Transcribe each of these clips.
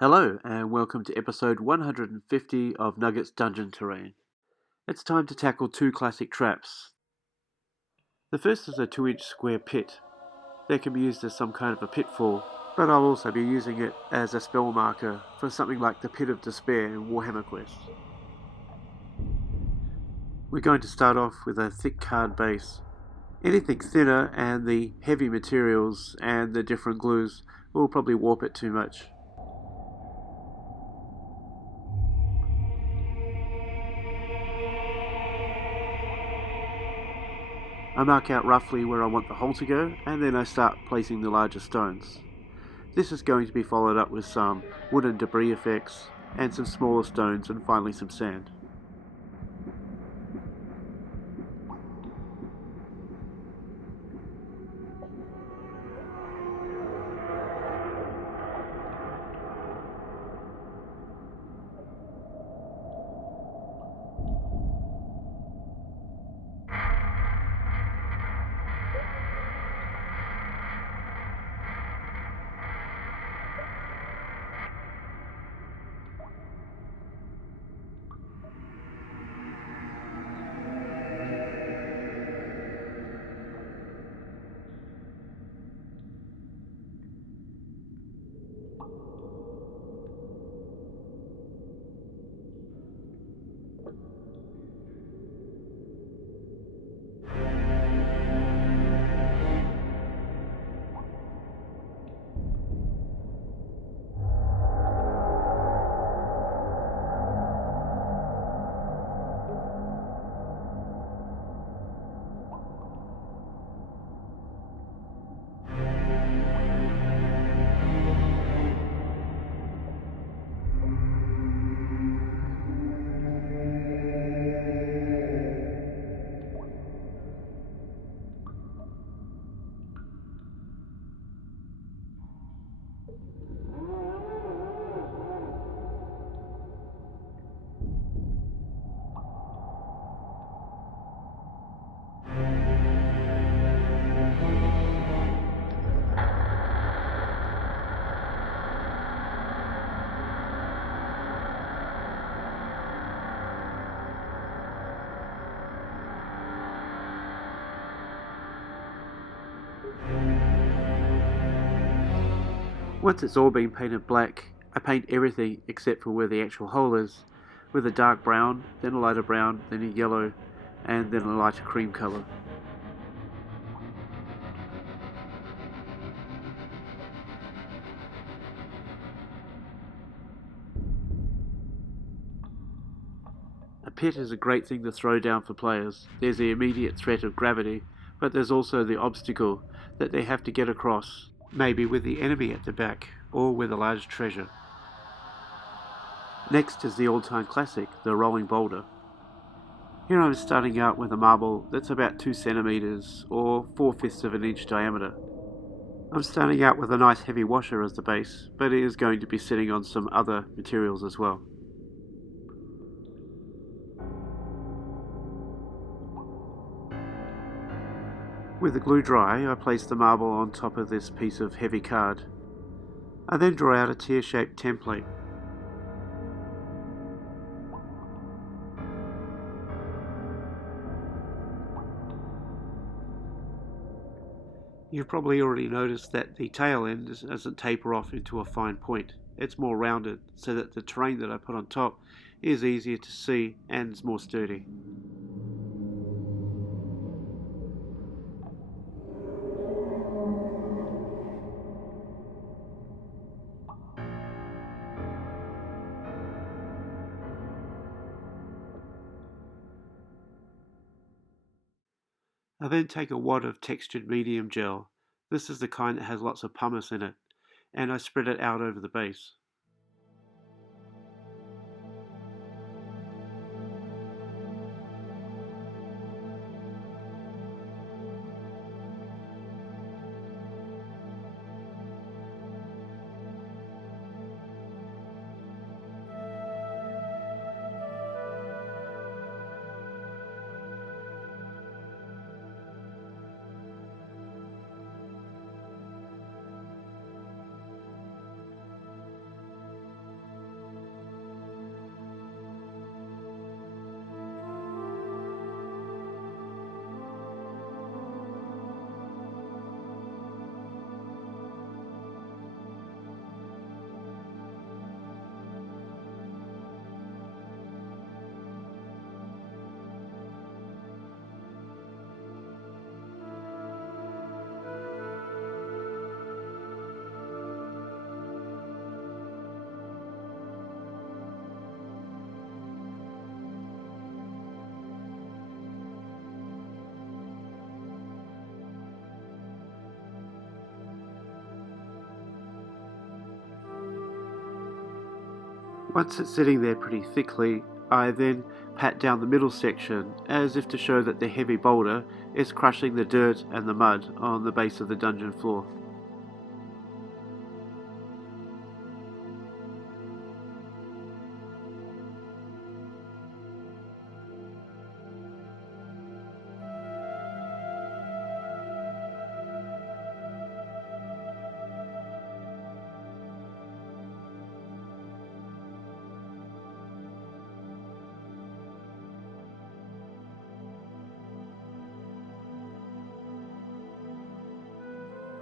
Hello, and welcome to episode 150 of Nugget's Dungeon Terrain. It's time to tackle two classic traps. The first is a 2-inch square pit that can be used as some kind of a pitfall, but I'll also be using it as a spell marker for something like the Pit of Despair in Warhammer Quest. We're going to start off with a thick card base. Anything thinner and the heavy materials and the different glues will probably warp it too much. I mark out roughly where I want the hole to go, and then I start placing the larger stones. This is going to be followed up with some wooden debris effects, and some smaller stones, and finally some sand. Once it's all been painted black, I paint everything except for where the actual hole is, with a dark brown, then a lighter brown, then a yellow, and then a lighter cream colour. A pit is a great thing to throw down for players. There's the immediate threat of gravity, but there's also the obstacle that they have to get across, maybe with the enemy at the back, or with a large treasure. Next is the all-time classic, the rolling boulder. Here I'm starting out with a marble that's about 2 centimeters or 4/5 of an inch diameter. I'm starting out with a nice heavy washer as the base, but it is going to be sitting on some other materials as well. With the glue dry, I place the marble on top of this piece of heavy card. I then draw out a tear-shaped template. You've probably already noticed that the tail end doesn't taper off into a fine point. It's more rounded, so that the terrain that I put on top is easier to see and is more sturdy. I then take a wad of textured medium gel. This is the kind that has lots of pumice in it, and I spread it out over the base. Once it's sitting there pretty thickly, I then pat down the middle section as if to show that the heavy boulder is crushing the dirt and the mud on the base of the dungeon floor.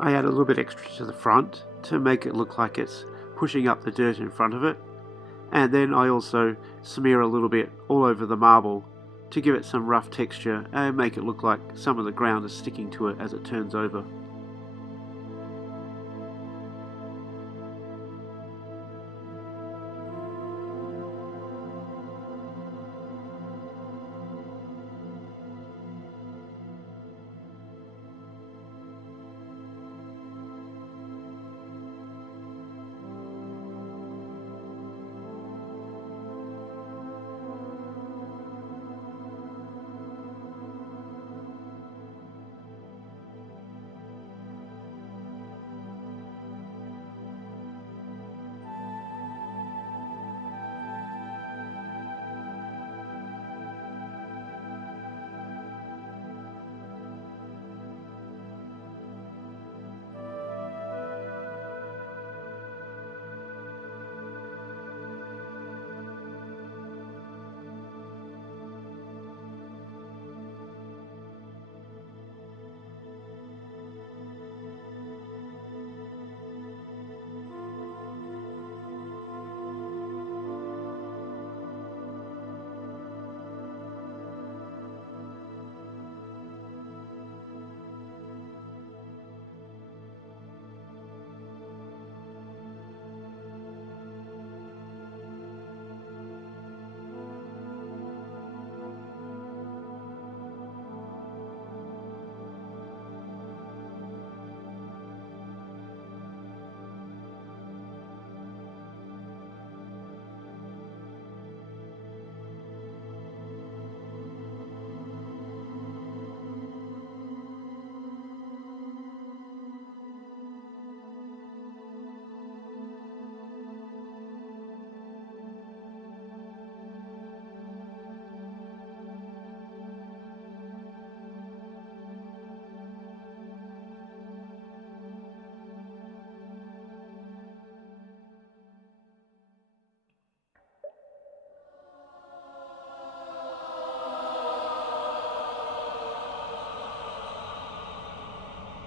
I add a little bit extra to the front to make it look like it's pushing up the dirt in front of it, and then I also smear a little bit all over the marble to give it some rough texture and make it look like some of the ground is sticking to it as it turns over.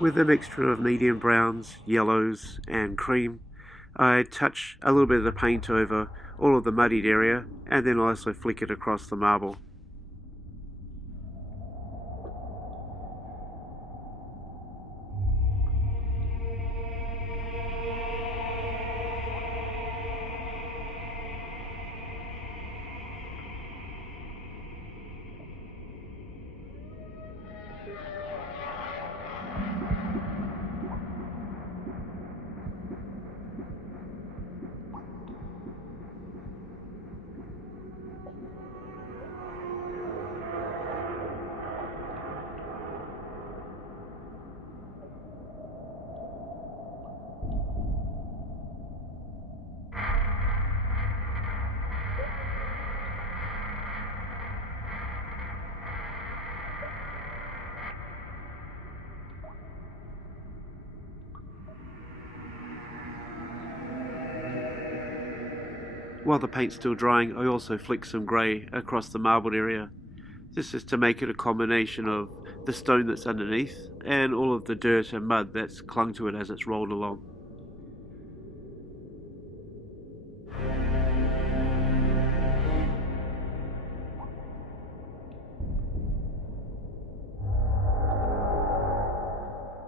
With a mixture of medium browns, yellows and cream, I touch a little bit of the paint over all of the muddied area and then also flick it across the marble. While the paint's still drying, I also flick some grey across the marbled area. This is to make it a combination of the stone that's underneath and all of the dirt and mud that's clung to it as it's rolled along.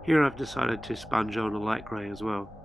Here I've decided to sponge on a light grey as well.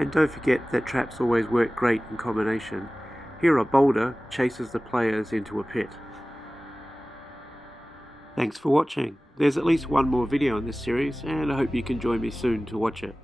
And don't forget that traps always work great in combination. Here a boulder chases the players into a pit. Thanks for watching. There's at least one more video in this series, and I hope you can join me soon to watch it.